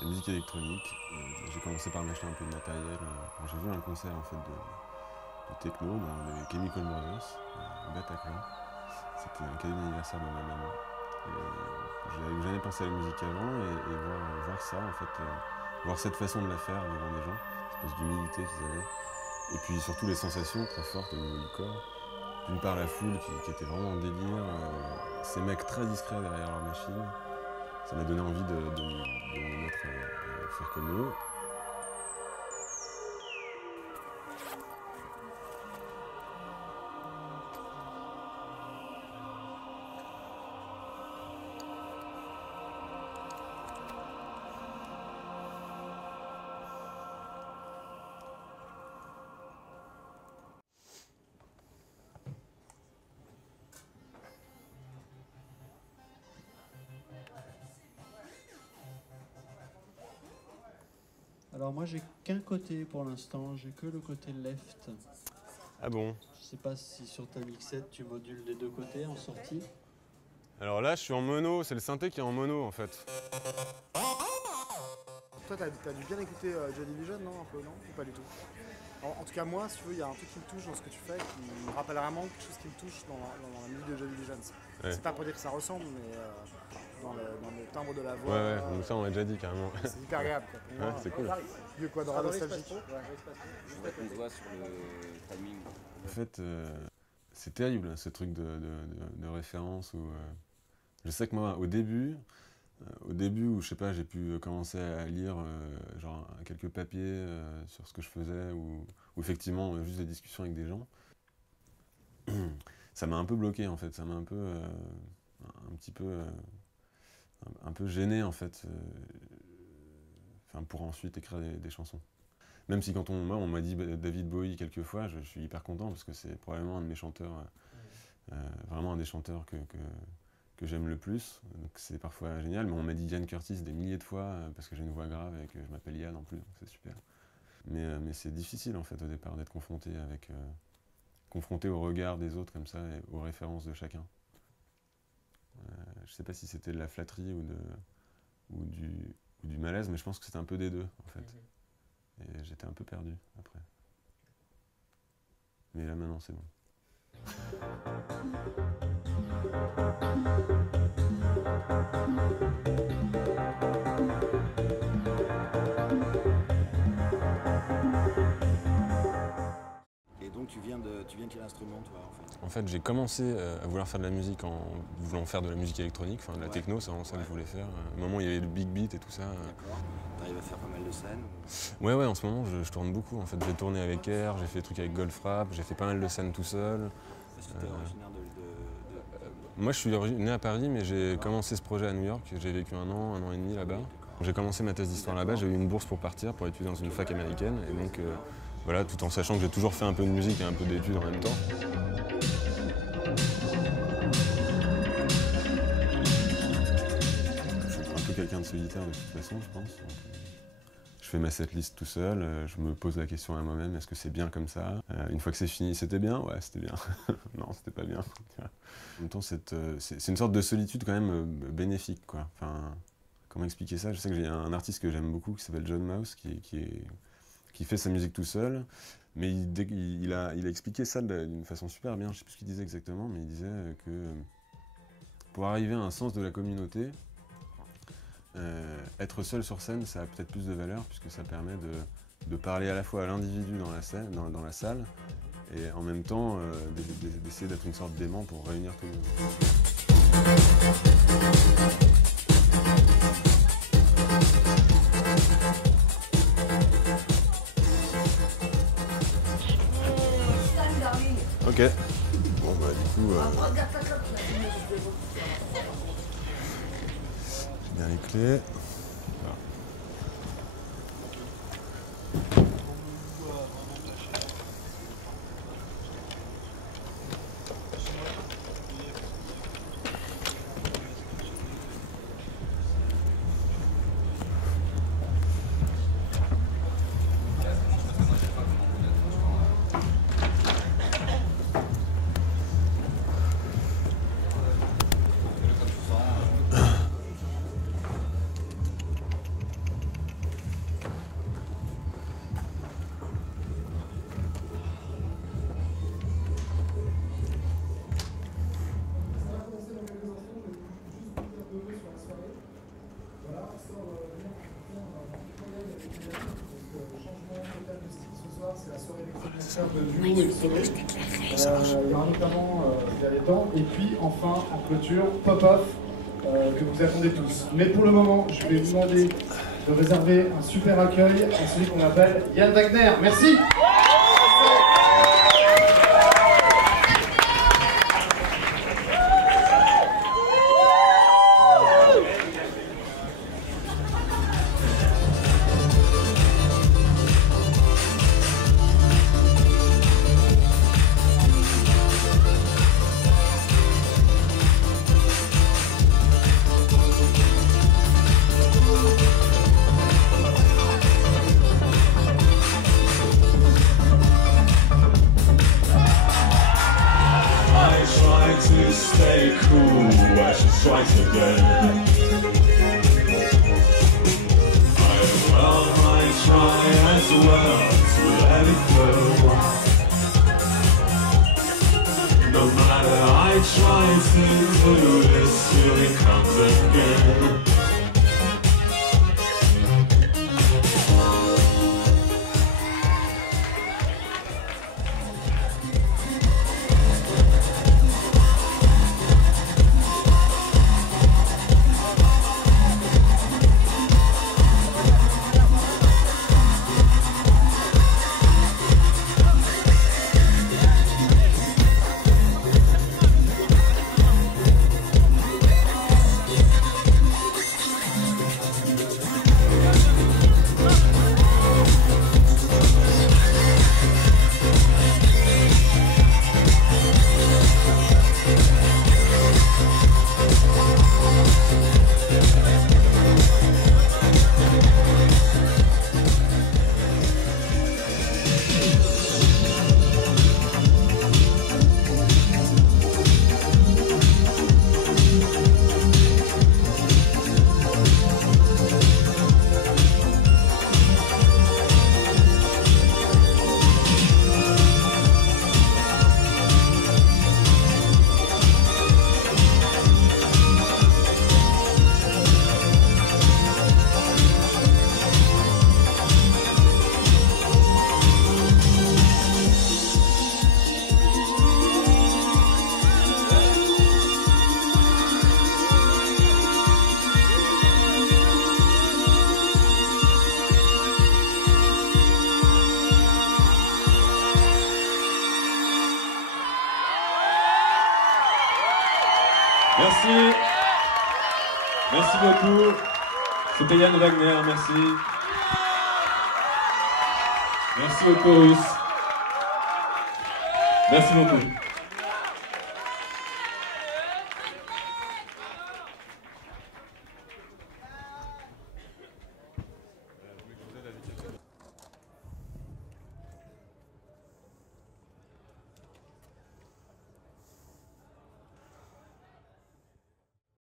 la musique électronique. J'ai commencé par m'acheter un peu de matériel. Quand j'ai vu un concert en fait, de techno dans les Chemical Brothers, au Bataclan. C'était un cadeau d'anniversaire de ma maman. J'avais jamais pensé à la musique avant et voir ça, en fait, voir cette façon de la faire devant des gens, une espèce d'humilité qu'ils avaient. Et puis surtout les sensations très fortes au niveau du corps. D'une part la foule qui était vraiment en délire, ces mecs très discrets derrière leur machine. Ça m'a donné envie de me mettre à faire comme eux. Alors moi j'ai qu'un côté pour l'instant, j'ai que le côté left. Ah bon? Je sais pas si sur ta mixette tu modules les deux côtés en sortie. Alors là je suis en mono, c'est le synthé qui est en mono en fait. Toi t'as dû bien écouter Joy Division, non? Un peu, non? Ou pas du tout? En tout cas moi, si tu veux, il y a un truc qui me touche dans ce que tu fais, qui me rappelle vraiment quelque chose qui me touche dans la musique de Joy Division. Ouais. C'est pas pour dire que ça ressemble, mais dans le timbre de la voix. Ouais, donc ça on l'a déjà dit carrément. C'est hyper agréable. Quoi. Pour moi, Ouais, c'est cool. Vieux quadra nostalgique. Je vais qu'on voit sur le timing. En fait, c'est terrible ce truc de référence où je sais que moi au début où je sais pas, j'ai pu commencer à lire genre quelques papiers sur ce que je faisais ou effectivement juste des discussions avec des gens. Ça m'a un peu bloqué en fait, ça m'a un peu un peu gêné en fait, pour ensuite écrire des chansons. Même si quand on m'a dit David Bowie quelques fois, je suis hyper content parce que c'est probablement un de mes chanteurs, vraiment un des chanteurs que j'aime le plus. Donc c'est parfois génial, mais on m'a dit Ian Curtis des milliers de fois parce que j'ai une voix grave et que je m'appelle Ian en plus, donc c'est super. Mais c'est difficile en fait au départ d'être confronté au regard des autres comme ça et aux références de chacun. Je sais pas si c'était de la flatterie ou du malaise, mais je pense que c'était un peu des deux en fait. Et j'étais un peu perdu après. Mais là maintenant c'est bon. Et donc tu viens de quel instrument toi en fait? En fait j'ai commencé à vouloir faire de la musique en voulant faire de la musique électronique, enfin de la techno, c'est vraiment ça que je voulais faire. Au moment où il y avait le big beat et tout ça. D'accord. T'arrives à faire pas mal de scènes? Ouais, en ce moment je tourne beaucoup en fait. J'ai tourné avec Air, j'ai fait des trucs avec Goldfrapp, j'ai fait pas mal de scènes tout seul. Parce que t'es originaire de... Moi je suis né à Paris mais j'ai commencé ce projet à New York, j'ai vécu un an et demi là-bas. J'ai commencé ma thèse d'histoire là-bas, j'ai eu une bourse pour partir, pour étudier dans une fac américaine et donc voilà, tout en sachant que j'ai toujours fait un peu de musique et un peu d'études en même temps. Je suis un peu quelqu'un de solitaire de toute façon, je pense. Donc, je fais ma setlist tout seul, je me pose la question à moi-même, est-ce que c'est bien comme ça? Une fois que c'est fini, c'était bien? Ouais, c'était bien. Non, c'était pas bien. En même temps, c'est une sorte de solitude quand même bénéfique, quoi. Enfin, comment expliquer ça? Je sais que j'ai un artiste que j'aime beaucoup qui s'appelle John Mouse, qui fait sa musique tout seul, mais il a expliqué ça d'une façon super bien. Je sais plus ce qu'il disait exactement, mais il disait que pour arriver à un sens de la communauté, être seul sur scène, ça a peut-être plus de valeur puisque ça permet de parler à la fois à l'individu dans la salle et en même temps d'essayer d'être une sorte d'aimant pour réunir tout le monde. Ok. Bon bah du coup... j'ai bien les clés. Voilà. c'est la soirée des chroniqueurs de duo et solo. Il y aura notamment via les temps. Et puis enfin, en clôture, Pop-Off, que vous attendez tous. Mais pour le moment, je vais vous demander de réserver un super accueil à celui qu'on appelle Yann Wagner. Merci. To stay cool while she strikes again. I try as well to let it go. No matter I try to do this, still it comes again. Merci. Merci beaucoup. C'était Yann Wagner, merci. Merci au chorus. Merci beaucoup.